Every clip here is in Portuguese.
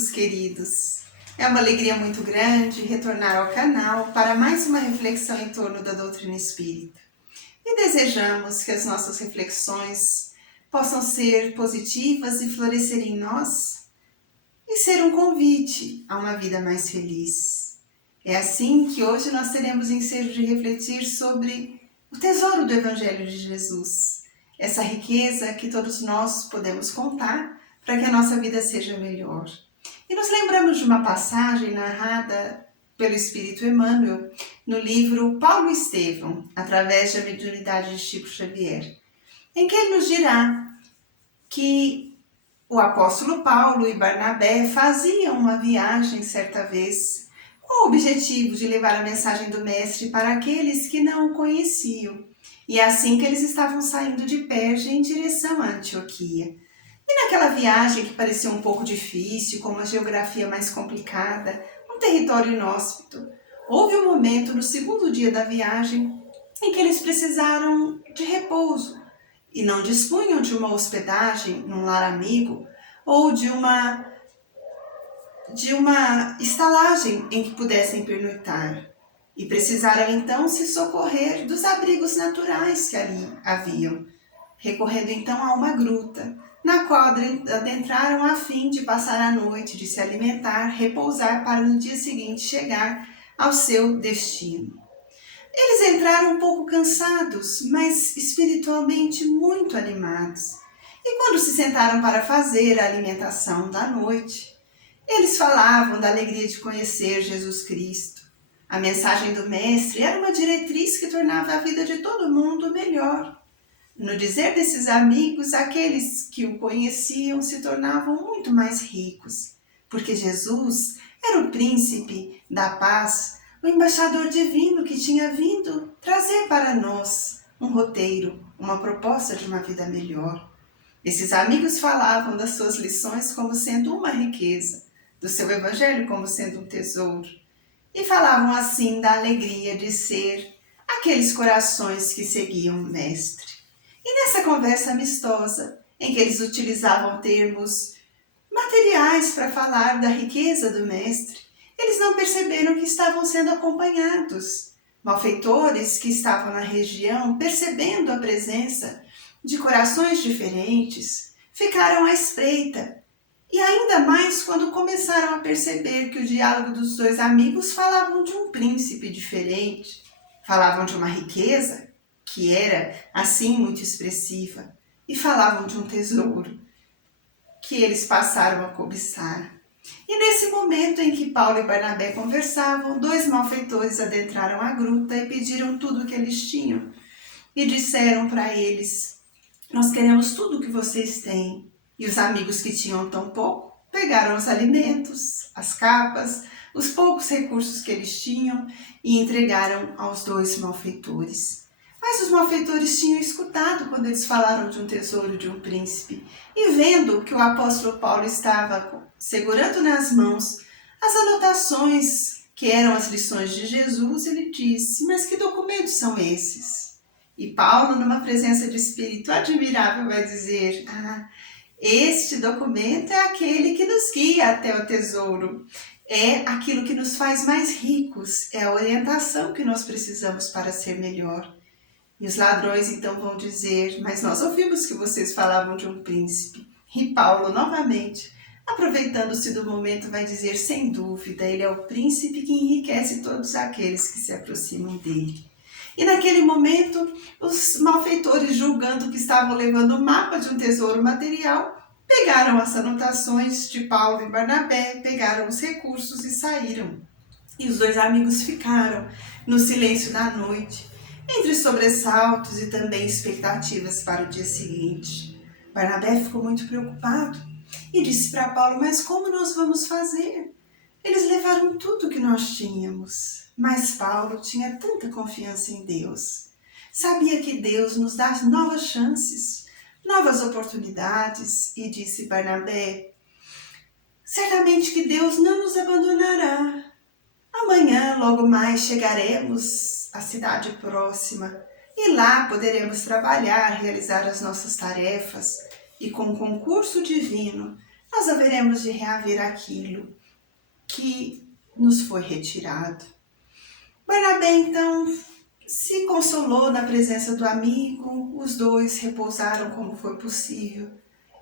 amigos queridos! É uma alegria muito grande retornar ao canal para mais uma reflexão em torno da doutrina espírita. E desejamos que as nossas reflexões possam ser positivas e florescer em nós e ser um convite a uma vida mais feliz. É assim que hoje nós teremos ensejo de refletir sobre o tesouro do Evangelho de Jesus, essa riqueza que todos nós podemos contar para que a nossa vida seja melhor. E nos lembramos de uma passagem narrada pelo Espírito Emmanuel no livro Paulo e Estevão, através da mediunidade de Chico Xavier, em que ele nos dirá que o apóstolo Paulo e Barnabé faziam uma viagem certa vez com o objetivo de levar a mensagem do Mestre para aqueles que não o conheciam. E é assim que eles estavam saindo de Perge em direção à Antioquia. E naquela viagem que parecia um pouco difícil, com uma geografia mais complicada, um território inóspito, houve um momento no segundo dia da viagem em que eles precisaram de repouso e não dispunham de uma hospedagem num lar amigo ou de uma estalagem em que pudessem pernoitar. E precisaram então se socorrer dos abrigos naturais que ali haviam, recorrendo então a uma gruta, na qual adentraram a fim de passar a noite, de se alimentar, repousar para no dia seguinte chegar ao seu destino. Eles entraram um pouco cansados, mas espiritualmente muito animados. E quando se sentaram para fazer a alimentação da noite, eles falavam da alegria de conhecer Jesus Cristo. A mensagem do Mestre era uma diretriz que tornava a vida de todo mundo melhor. No dizer desses amigos, aqueles que o conheciam se tornavam muito mais ricos, porque Jesus era o príncipe da paz, o embaixador divino que tinha vindo trazer para nós um roteiro, uma proposta de uma vida melhor. Esses amigos falavam das suas lições como sendo uma riqueza, do seu evangelho como sendo um tesouro, e falavam assim da alegria de ser aqueles corações que seguiam o Mestre. E nessa conversa amistosa, em que eles utilizavam termos materiais para falar da riqueza do Mestre, eles não perceberam que estavam sendo acompanhados. Malfeitores que estavam na região, percebendo a presença de corações diferentes, ficaram à espreita. E ainda mais quando começaram a perceber que o diálogo dos dois amigos falavam de um príncipe diferente, falavam de uma riqueza que era assim muito expressiva, e falavam de um tesouro que eles passaram a cobiçar. E nesse momento em que Paulo e Barnabé conversavam, dois malfeitores adentraram a gruta e pediram tudo o que eles tinham. E disseram para eles: nós queremos tudo o que vocês têm. E os amigos que tinham tão pouco pegaram os alimentos, as capas, os poucos recursos que eles tinham e entregaram aos dois malfeitores. Mas os malfeitores tinham escutado quando eles falaram de um tesouro de um príncipe, e vendo que o apóstolo Paulo estava segurando nas mãos as anotações que eram as lições de Jesus, ele disse: mas que documentos são esses? E Paulo, numa presença de espírito admirável, vai dizer: este documento é aquele que nos guia até o tesouro, é aquilo que nos faz mais ricos, é a orientação que nós precisamos para ser melhor. E os ladrões então vão dizer: mas nós ouvimos que vocês falavam de um príncipe. E Paulo, novamente, aproveitando-se do momento, vai dizer: sem dúvida, ele é o príncipe que enriquece todos aqueles que se aproximam dele. E naquele momento, os malfeitores, julgando que estavam levando o mapa de um tesouro material, pegaram as anotações de Paulo e Barnabé, pegaram os recursos e saíram. E os dois amigos ficaram no silêncio da noite, entre sobressaltos e também expectativas para o dia seguinte. Barnabé ficou muito preocupado e disse para Paulo: mas como nós vamos fazer? Eles levaram tudo que nós tínhamos. Mas Paulo tinha tanta confiança em Deus. Sabia que Deus nos dá novas chances, novas oportunidades, e disse Barnabé: certamente que Deus não nos abandonará. Amanhã, logo mais, chegaremos à cidade próxima e lá poderemos trabalhar, realizar as nossas tarefas, e com o concurso divino nós haveremos de reaver aquilo que nos foi retirado. Barnabé, então, se consolou na presença do amigo, os dois repousaram como foi possível.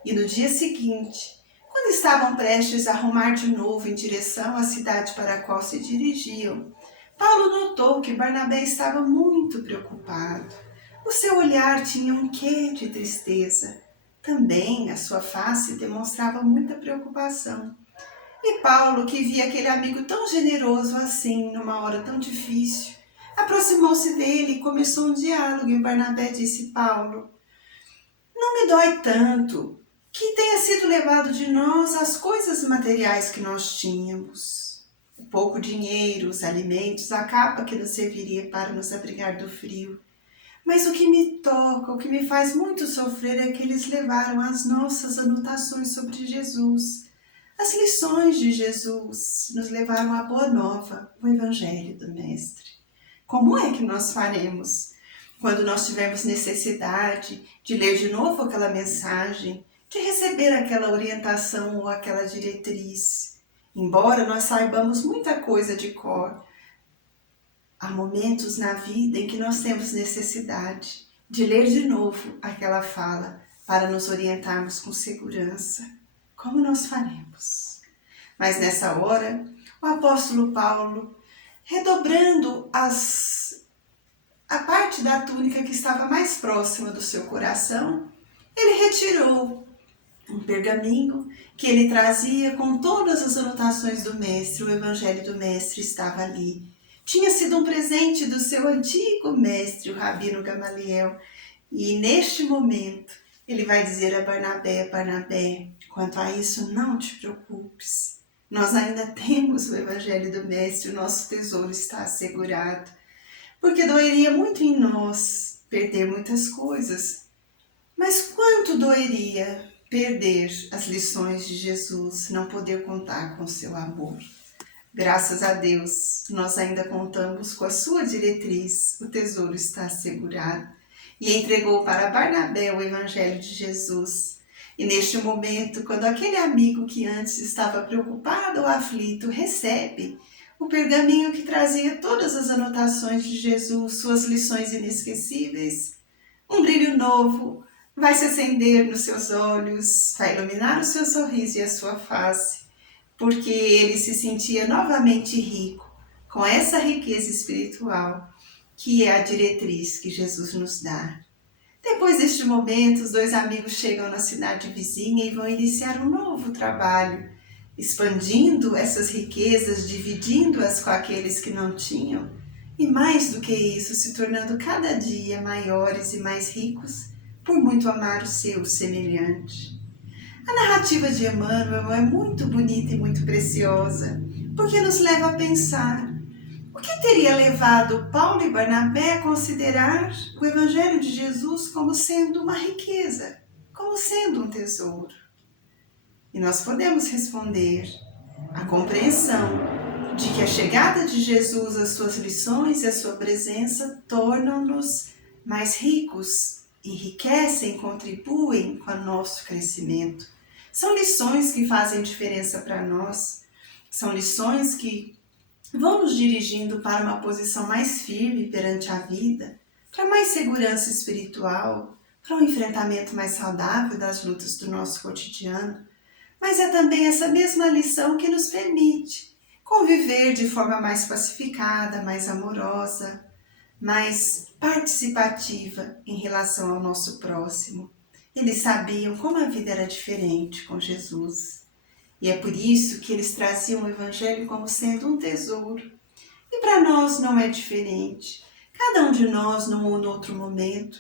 E no dia seguinte, quando estavam prestes a rumar de novo em direção à cidade para a qual se dirigiam, Paulo notou que Barnabé estava muito preocupado. O seu olhar tinha um quê de tristeza. Também a sua face demonstrava muita preocupação. E Paulo, que via aquele amigo tão generoso assim, numa hora tão difícil, aproximou-se dele e começou um diálogo. E Barnabé disse: Paulo, não me dói tanto que tenha sido levado de nós as coisas materiais que nós tínhamos. O pouco dinheiro, os alimentos, a capa que nos serviria para nos abrigar do frio. Mas o que me toca, o que me faz muito sofrer é que eles levaram as nossas anotações sobre Jesus. As lições de Jesus nos levaram à boa nova, o Evangelho do Mestre. Como é que nós faremos quando nós tivermos necessidade de ler de novo aquela mensagem, de receber aquela orientação ou aquela diretriz? Embora nós saibamos muita coisa de cor, há momentos na vida em que nós temos necessidade de ler de novo aquela fala para nos orientarmos com segurança. Como nós faremos? Mas nessa hora, o apóstolo Paulo, redobrando a parte da túnica que estava mais próxima do seu coração, ele retirou um pergaminho que ele trazia com todas as anotações do mestre. O Evangelho do Mestre estava ali. Tinha sido um presente do seu antigo mestre, o Rabino Gamaliel. E neste momento, ele vai dizer a Barnabé: Barnabé, quanto a isso, não te preocupes. Nós ainda temos o Evangelho do Mestre, o nosso tesouro está assegurado. Porque doeria muito em nós perder muitas coisas. Mas quanto doeria perder as lições de Jesus, não poder contar com o seu amor? Graças a Deus, nós ainda contamos com a sua diretriz, o tesouro está assegurado. E entregou para Barnabé o Evangelho de Jesus. E neste momento, quando aquele amigo que antes estava preocupado ou aflito recebe o pergaminho que trazia todas as anotações de Jesus, suas lições inesquecíveis, um brilho novo vai se acender nos seus olhos, vai iluminar o seu sorriso e a sua face, porque ele se sentia novamente rico, com essa riqueza espiritual, que é a diretriz que Jesus nos dá. Depois deste momento, os dois amigos chegam na cidade vizinha e vão iniciar um novo trabalho, expandindo essas riquezas, dividindo-as com aqueles que não tinham, e mais do que isso, se tornando cada dia maiores e mais ricos, por muito amar o seu semelhante. A narrativa de Emmanuel é muito bonita e muito preciosa, porque nos leva a pensar o que teria levado Paulo e Barnabé a considerar o Evangelho de Jesus como sendo uma riqueza, como sendo um tesouro. E nós podemos responder: a compreensão de que a chegada de Jesus, as suas lições e a sua presença tornam-nos mais ricos, enriquecem, contribuem com o nosso crescimento. São lições que fazem diferença para nós, são lições que vão nos dirigindo para uma posição mais firme perante a vida, para mais segurança espiritual, para um enfrentamento mais saudável das lutas do nosso cotidiano. Mas é também essa mesma lição que nos permite conviver de forma mais pacificada, mais amorosa, mais participativa em relação ao nosso próximo. Eles sabiam como a vida era diferente com Jesus. E é por isso que eles traziam o Evangelho como sendo um tesouro. E para nós não é diferente. Cada um de nós, num ou outro momento,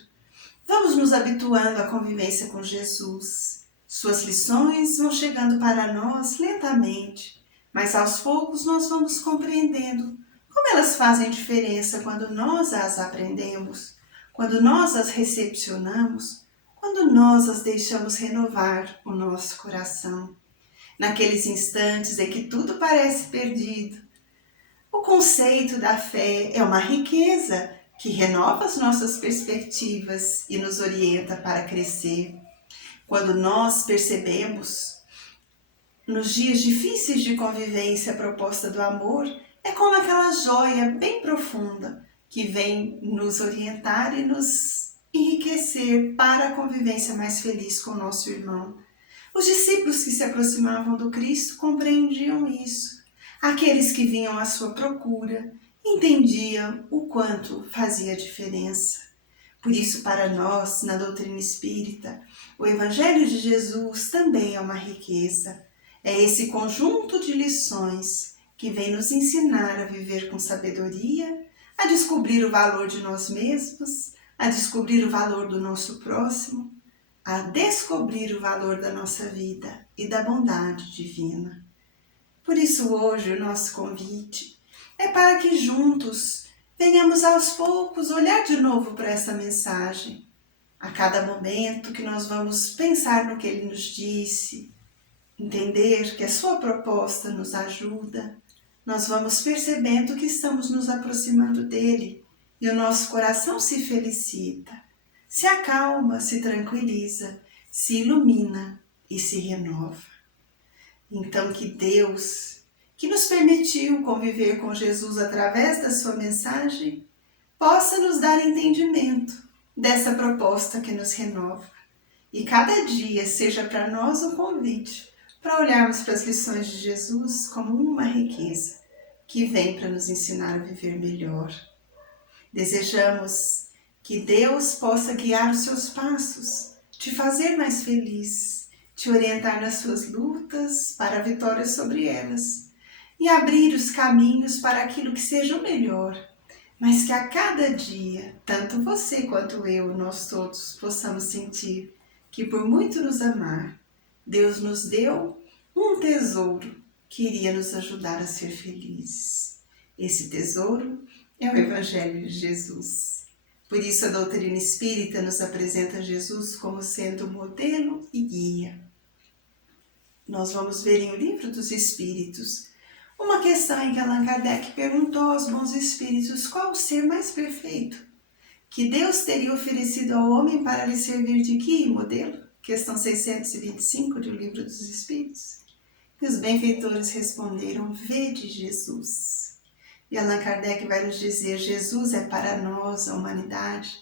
vamos nos habituando à convivência com Jesus. Suas lições vão chegando para nós lentamente, mas aos poucos nós vamos compreendendo como elas fazem diferença quando nós as aprendemos, quando nós as recepcionamos, quando nós as deixamos renovar o nosso coração. Naqueles instantes em que tudo parece perdido, o conceito da fé é uma riqueza que renova as nossas perspectivas e nos orienta para crescer. Quando nós percebemos nos dias difíceis de convivência proposta do amor, é como aquela joia bem profunda que vem nos orientar e nos enriquecer para a convivência mais feliz com o nosso irmão. Os discípulos que se aproximavam do Cristo compreendiam isso. Aqueles que vinham à sua procura entendiam o quanto fazia diferença. Por isso, para nós, na doutrina espírita, o Evangelho de Jesus também é uma riqueza. É esse conjunto de lições que vem nos ensinar a viver com sabedoria, a descobrir o valor de nós mesmos, a descobrir o valor do nosso próximo, a descobrir o valor da nossa vida e da bondade divina. Por isso, hoje, o nosso convite é para que juntos venhamos aos poucos olhar de novo para essa mensagem. A cada momento que nós vamos pensar no que ele nos disse, entender que a sua proposta nos ajuda, nós vamos percebendo que estamos nos aproximando dele e o nosso coração se felicita, se acalma, se tranquiliza, se ilumina e se renova. Então que Deus, que nos permitiu conviver com Jesus através da sua mensagem, possa nos dar entendimento dessa proposta que nos renova. E cada dia seja para nós um convite para olharmos para as lições de Jesus como uma riqueza que vem para nos ensinar a viver melhor. Desejamos que Deus possa guiar os seus passos, te fazer mais feliz, te orientar nas suas lutas para a vitória sobre elas e abrir os caminhos para aquilo que seja o melhor, mas que a cada dia, tanto você quanto eu, nós todos possamos sentir que por muito nos amar, Deus nos deu um tesouro que iria nos ajudar a ser felizes. Esse tesouro é o Evangelho de Jesus. Por isso a doutrina espírita nos apresenta Jesus como sendo modelo e guia. Nós vamos ver em O Livro dos Espíritos uma questão em que Allan Kardec perguntou aos bons espíritos qual o ser mais perfeito que Deus teria oferecido ao homem para lhe servir de guia e modelo. Questão 625 do Livro dos Espíritos. E os benfeitores responderam: vede Jesus. E Allan Kardec vai nos dizer: Jesus é para nós, a humanidade,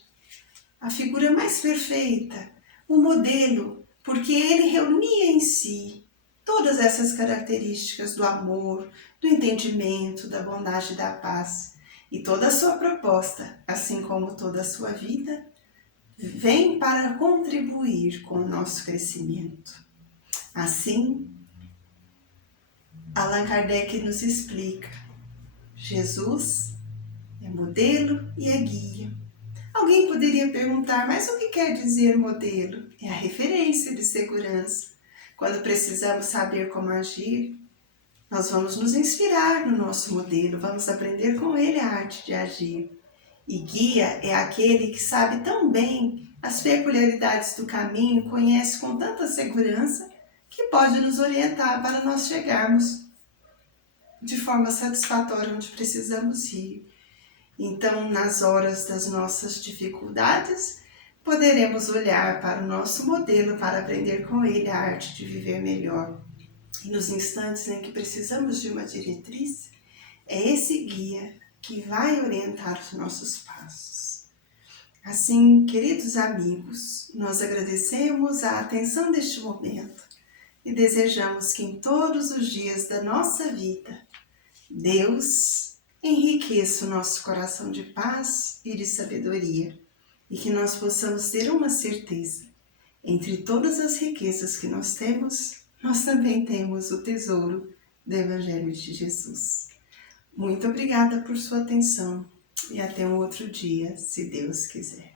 a figura mais perfeita, o modelo, porque ele reunia em si todas essas características do amor, do entendimento, da bondade e da paz. E toda a sua proposta, assim como toda a sua vida, vem para contribuir com o nosso crescimento. Assim, Allan Kardec nos explica: Jesus é modelo e é guia. Alguém poderia perguntar, mas o que quer dizer modelo? É a referência de segurança. Quando precisamos saber como agir, nós vamos nos inspirar no nosso modelo, vamos aprender com ele a arte de agir. E guia é aquele que sabe tão bem as peculiaridades do caminho, conhece com tanta segurança, que pode nos orientar para nós chegarmos de forma satisfatória onde precisamos ir. Então, nas horas das nossas dificuldades, poderemos olhar para o nosso modelo para aprender com ele a arte de viver melhor. E nos instantes em que precisamos de uma diretriz, é esse guia que vai orientar os nossos passos. Assim, queridos amigos, nós agradecemos a atenção deste momento e desejamos que em todos os dias da nossa vida, Deus enriqueça o nosso coração de paz e de sabedoria e que nós possamos ter uma certeza: entre todas as riquezas que nós temos, nós também temos o tesouro do Evangelho de Jesus. Muito obrigada por sua atenção e até um outro dia, se Deus quiser.